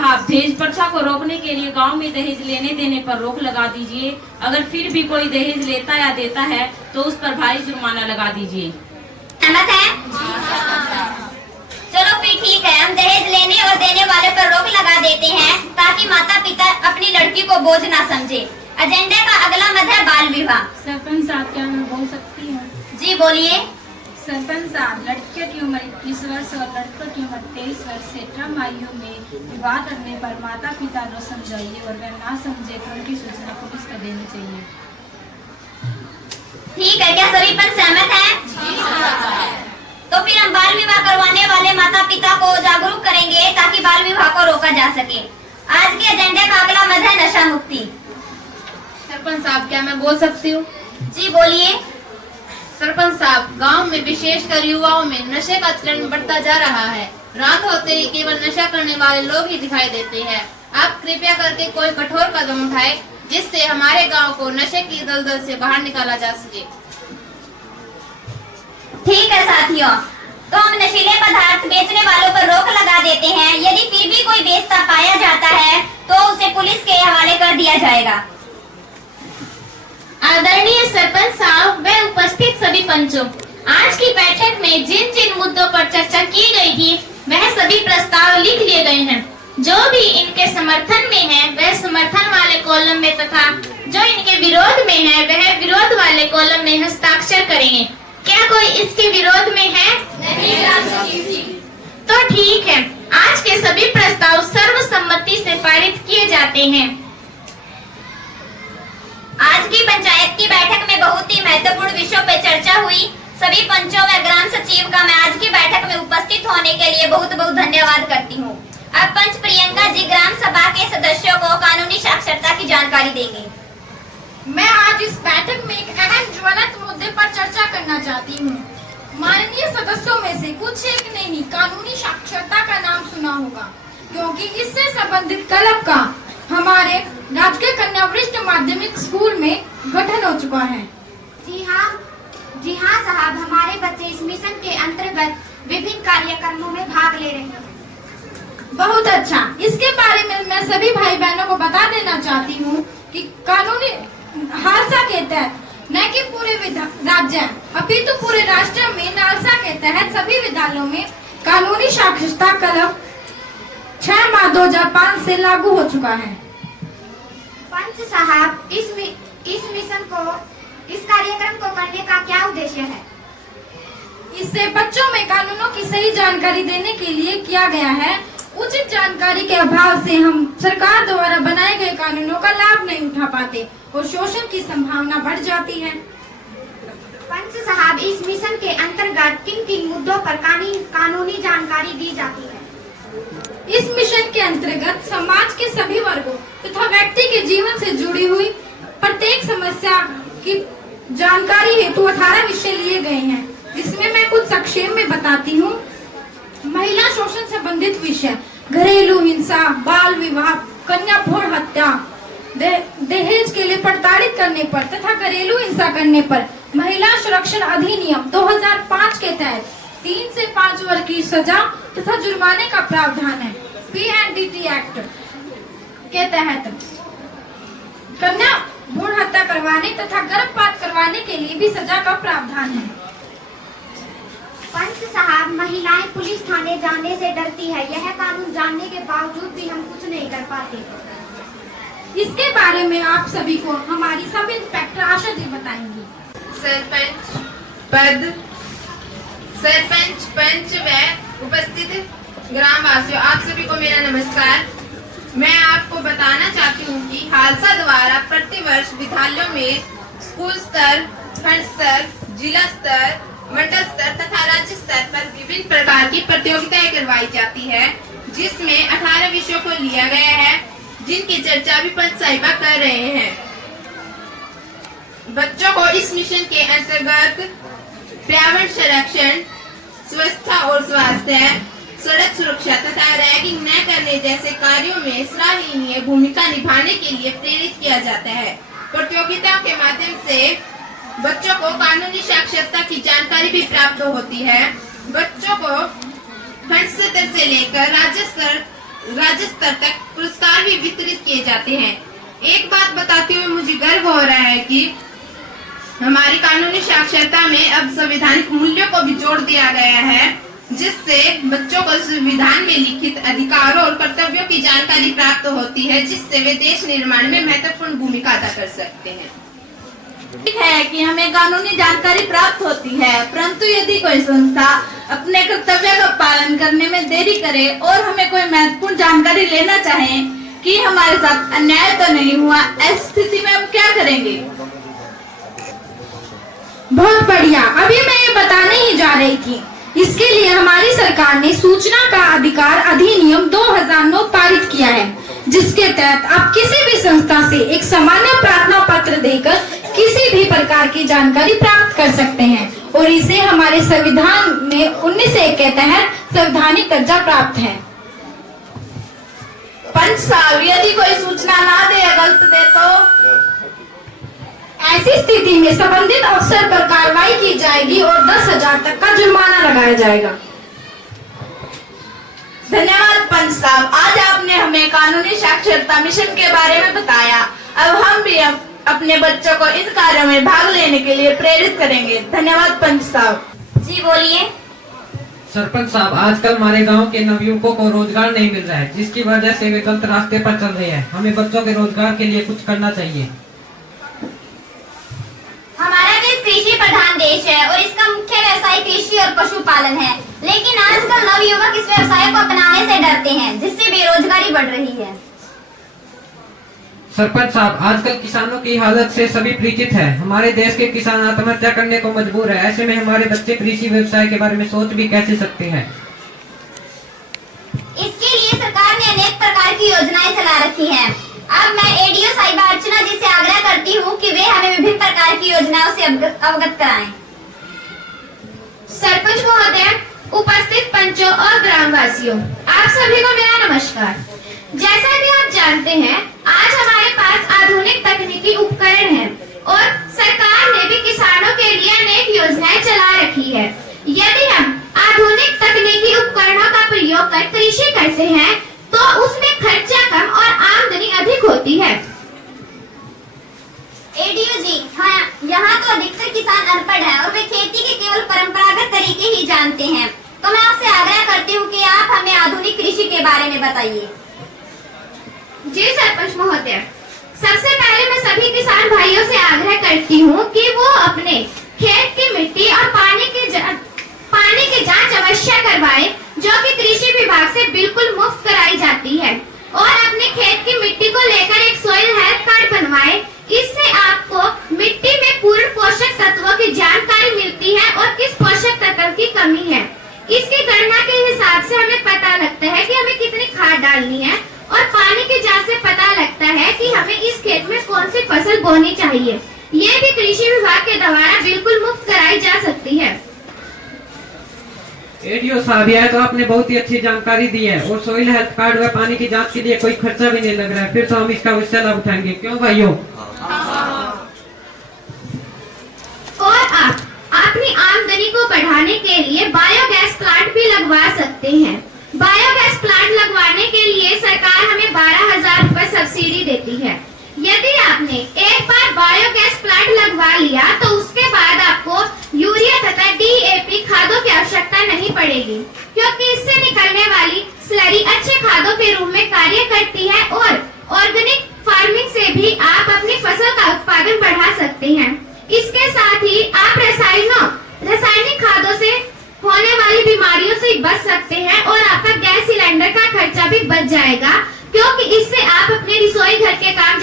साहब, दहेज प्रथा को रोकने के लिए गांव में दहेज लेने देने पर रोक लगा दीजिए। अगर फिर भी कोई दहेज लेता या देता है तो उस पर भारी जुर्माना लगा दीजिए। सहमत है? चलो फिर ठीक है, हम दहेज लेने और देने वाले पर रोक लगा देते हैं ताकि माता पिता अपनी लड़की को बोझ ना समझे। एजेंडे का अगला मद है बाल विवाह। सरपंच साहब, क्या मैं बोल सकती हूँ? जी बोलिए। सरपंच साहब, लड़कियों की उम्र 21 वर्ष और लड़कों की उम्र 23 वर्ष से कम आयु में विवाह करने पर माता पिता को समझाइए और वह ना समझे तो उनकी सूचना पुलिस को देनी चाहिए। ठीक है, क्या सभी पंच सहमत हैं? तो फिर हम बाल विवाह करवाने वाले माता पिता को जागरूक करेंगे ताकि बाल विवाह को रोका जा सके। आज के एजेंडे का अगला मद है नशा मुक्ति। सरपंच साहब, क्या मैं बोल सकती हूँ? जी बोलिए। सरपंच साहब, गांव में विशेषकर युवाओं में नशे का चलन बढ़ता जा रहा है। रात होते ही केवल नशा करने वाले लोग ही दिखाई देते हैं। आप कृपया करके कोई कठोर कदम उठाएं जिससे हमारे गांव को नशे की दलदल से बाहर निकाला जा सके। ठीक है साथियों, तो हम नशीले पदार्थ बेचने वालों पर रोक लगा देते हैं। यदि फिर भी कोई बेचता पाया जाता है तो उसे पुलिस के हवाले कर दिया जाएगा। आदरणीय सरपंच साहब व उपस्थित सभी पंचों, आज की बैठक में जिन जिन मुद्दों पर चर्चा की गई थी वह सभी प्रस्ताव लिख लिए गए हैं। जो भी इनके समर्थन में है वह समर्थन वाले कॉलम में तथा जो इनके विरोध में है वह विरोध वाले कॉलम में हस्ताक्षर करेंगे। क्या कोई इसके विरोध में है? नहीं। तो ठीक है, आज के सभी प्रस्ताव सर्वसम्मति से पारित किए जाते हैं। आज की पंचायत की बैठक में बहुत ही महत्वपूर्ण विषयों पर चर्चा हुई। सभी पंचों व ग्राम सचिव का मैं आज की बैठक में उपस्थित होने के लिए बहुत बहुत धन्यवाद करती हूँ। अब पंच प्रियंका जी ग्राम सभा के सदस्यों को कानूनी साक्षरता की जानकारी देंगे। मैं आज इस बैठक में एक अहम ज्वलंत मुद्दे पर चर्चा करना चाहती हूँ। माननीय सदस्यों में से कुछ एक ने ही कानूनी साक्षरता का नाम सुना होगा, क्योंकि इससे संबंधित क्लब का हमारे राजकीय कन्या वरिष्ठ माध्यमिक स्कूल में गठन हो चुका है। जी हाँ साहब, हमारे बच्चे इस मिशन के अंतर्गत विभिन्न कार्यक्रमों में भाग ले रहे हैं। बहुत अच्छा। इसके बारे में मैं सभी भाई बहनों को बता देना चाहती हूँ कि कानूनी हालसा के तहत न कि पूरे राज्य अपितु पूरे राष्ट्र में नालसा के तहत सभी विद्यालयों में कानूनी साक्षरता क्लब 6 मार्च 2005 से लागू हो चुका है। पंच साहब, इस मिशन को, इस कार्यक्रम को करने का क्या उद्देश्य है? इससे बच्चों में कानूनों की सही जानकारी देने के लिए किया गया है। उचित जानकारी के अभाव से हम सरकार द्वारा बनाए गए कानूनों का लाभ नहीं उठा पाते और शोषण की संभावना बढ़ जाती है। पंच साहब, इस मिशन के अंतर्गत किन किन मुद्दों पर कानूनी जानकारी दी जाती है? इस मिशन के अंतर्गत समाज के सभी वर्गों तथा व्यक्ति के जीवन से जुड़ी हुई प्रत्येक समस्या की जानकारी हेतु 18 विषय लिए गए हैं, जिसमें मैं कुछ संक्षेप में बताती हूँ। महिला शोषण संबंधित विषय, घरेलू हिंसा, बाल विवाह, कन्या भ्रूण हत्या, दहेज के लिए प्रताड़ित करने पर तथा घरेलू हिंसा करने पर महिला संरक्षण अधिनियम 2005 के तहत 3 से 5 वर्ष की सजा तथा जुर्माने का प्रावधान है। PNDT एक्ट के तहत कन्या भ्रूण हत्या करवाने तथा गर्भपात करवाने के लिए भी सजा का प्रावधान है। पंच साहब, महिलाएं पुलिस थाने जाने से डरती है। यह कानून जानने के बावजूद भी हम कुछ नहीं कर पाते। इसके बारे में आप सभी को हमारी सब इंस्पेक्टर आशा जी बताएंगी। सरपंच पद, सरपंच, पंच व उपस्थित ग्राम वासियों, आप सभी को मेरा नमस्कार। मैं आपको बताना चाहती हूँ कि हालसा द्वारा प्रतिवर्ष विद्यालयों में स्कूल स्तर, खंड स्तर, जिला स्तर, मंडल स्तर तथा राज्य स्तर पर विभिन्न प्रकार की प्रतियोगिताएं करवाई जाती है, जिसमें 18 विषयों को लिया गया है, जिनकी चर्चा भी पंच साहिबा कर रहे हैं। बच्चों को इस मिशन के अंतर्गत पर्यावरण संरक्षण, स्वच्छता और स्वास्थ्य, सड़क सुरक्षा तथा रैगिंग न करने जैसे कार्यों में सराहनीय भूमिका निभाने के लिए प्रेरित किया जाता है। प्रतियोगिताओं के माध्यम से बच्चों को कानूनी साक्षरता की जानकारी भी प्राप्त होती है। बच्चों को खंड स्तर से लेकर राज्य स्तर राज्य स्तर तक पुरस्कार भी वितरित किए जाते हैं। एक बात बताते हुए मुझे गर्व हो रहा है कि हमारी कानूनी साक्षरता में अब संवैधानिक मूल्यों को भी जोड़ दिया गया है, जिससे बच्चों को संविधान में लिखित अधिकारों और कर्तव्यों की जानकारी प्राप्त होती है, जिससे वे देश निर्माण में महत्वपूर्ण भूमिका अदा कर सकते हैं। ठीक है कि हमें कानूनी जानकारी प्राप्त होती है, परंतु यदि कोई संस्था अपने कर्तव्य का पालन करने में देरी करे और हमें कोई महत्वपूर्ण जानकारी लेना चाहे कि हमारे साथ अन्याय तो नहीं हुआ, ऐसी स्थिति में हम क्या करेंगे? बहुत बढ़िया, अभी मैं ये बताने ही जा रही थी। इसके लिए हमारी सरकार ने सूचना का अधिकार अधिनियम 2009 पारित किया है, जिसके तहत आप किसी भी संस्था से एक सामान्य प्रार्थना पत्र देकर किसी भी प्रकार की जानकारी प्राप्त कर सकते हैं और इसे हमारे संविधान में 19(1) के तहत संवैधानिक दर्जा प्राप्त है। पंच साहब, यदि कोई सूचना ना दे या गलत दे तो ऐसी स्थिति में संबंधित अफसर पर कार्रवाई की जाएगी और 10,000 तक का जुर्माना लगाया जाएगा। धन्यवाद पंच साहब, आज आपने हमें कानूनी साक्षरता मिशन के बारे में बताया। अब हम भी अपने बच्चों को इन कार्यों में भाग लेने के लिए प्रेरित करेंगे। धन्यवाद पंच साहब। जी बोलिए। सरपंच साहब, आजकल हमारे गांव के नवयुवकों को रोजगार नहीं मिल रहा है, जिसकी वजह से वे गलत रास्ते पर चल रहे हैं। हमें बच्चों के रोजगार के लिए कुछ करना चाहिए। हमारा देश कृषि प्रधान देश है और इसका मुख्य व्यवसाय कृषि और पशुपालन है, लेकिन आजकल नवयुवक इस व्यवसाय को अपनाने से डरते हैं, जिससे बेरोजगारी बढ़ रही है। सरपंच साहब, आजकल किसानों की हालत से सभी परिचित है। हमारे देश के किसान आत्महत्या करने को मजबूर है। ऐसे में हमारे बच्चे कृषि व्यवसाय के बारे में सोच भी कैसे सकते हैं? इसके लिए सरकार ने अनेक प्रकार की योजनाएं चला रखी हैं। अब मैं एडीओ साहिबा अर्चना जी से आग्रह करती हूँ कि वे हमें विभिन्न प्रकार की योजनाओं से अवगत कराएं। सरपंच महोदय, उपस्थित पंचों और ग्रामवासियों, आप सभी को मेरा नमस्कार। जैसा कि आप जानते हैं, आज हमारे पास आधुनिक तकनीकी उपकरण हैं और सरकार ने भी किसानों के लिए अनेक योजनाएं चला रखी है। यदि हम आधुनिक तकनीकी उपकरणों का प्रयोग कर कृषि करते हैं तो उसमें खर्चा कम और आमदनी अधिक होती है। एडीओ जी, हाँ, यहाँ तो अधिकतर किसान अनपढ़ हैं और वे खेती के केवल परंपरागत तरीके ही जानते हैं, तो मैं आपसे आग्रह करती हूँ कि आप हमें आधुनिक कृषि के बारे में बताइए। जी सरपंच महोदय, सबसे पहले मैं सभी किसान भाइयों से आग्रह करती हूँ कि वो अपने खेत की मिट्टी और पानी की जांच अवश्य करवाएं, जो कि कृषि विभाग से बिल्कुल मुफ्त कराई जाती है, और अपने खेत की मिट्टी को लेकर एक सॉइल हेल्थ कार्ड बनवाएं। इससे आपको मिट्टी में पूर्ण पोषक तत्वों की जानकारी मिलती है और किस पोषक तत्व की कमी है। इसकी गणना के हिसाब से हमें पता लगता है कि हमें कितनी खाद डालनी है और पानी की जांच से पता लगता है कि हमें इस खेत में कौन सी फसल बोनी चाहिए। ये भी कृषि विभाग के द्वारा बिल्कुल मुफ्त कराई जा सकती है। एडीओ साहब, यह तो आपने बहुत ही अच्छी जानकारी दी है और सोइल हेल्थ कार्ड व पानी की जांच के लिए कोई खर्चा भी नहीं लग रहा है। फिर तो हम इसका अवश्य लाभ उठाएंगे, क्यों भाइयों? और आप अपनी आमदनी को बढ़ाने के लिए बायोगैस प्लांट भी लगवा सकते हैं। बायोगैस प्लांट लगवाने के लिए सरकार हमें 12,000 रुपए सब्सिडी देती है। यदि आपने एक बार बायोगैस प्लांट लगवा लिया तो उसके बाद आपको यूरिया तथा डीएपी खादों की आवश्यकता नहीं पड़ेगी, क्योंकि इससे निकलने वाली स्लरी अच्छे खादों के रूप में कार्य करती है और ऑर्गेनिक फार्मिंग से भी आप अपनी फसल का उत्पादन बढ़ा सकते हैं। इसके साथ ही आप रासायनिक खादों से होने वाली बीमारियों से बच सकते हैं और आपका गैस सिलेंडर का खर्चा भी बच जाएगा, क्योंकि इससे आप अपने रसोई घर के काम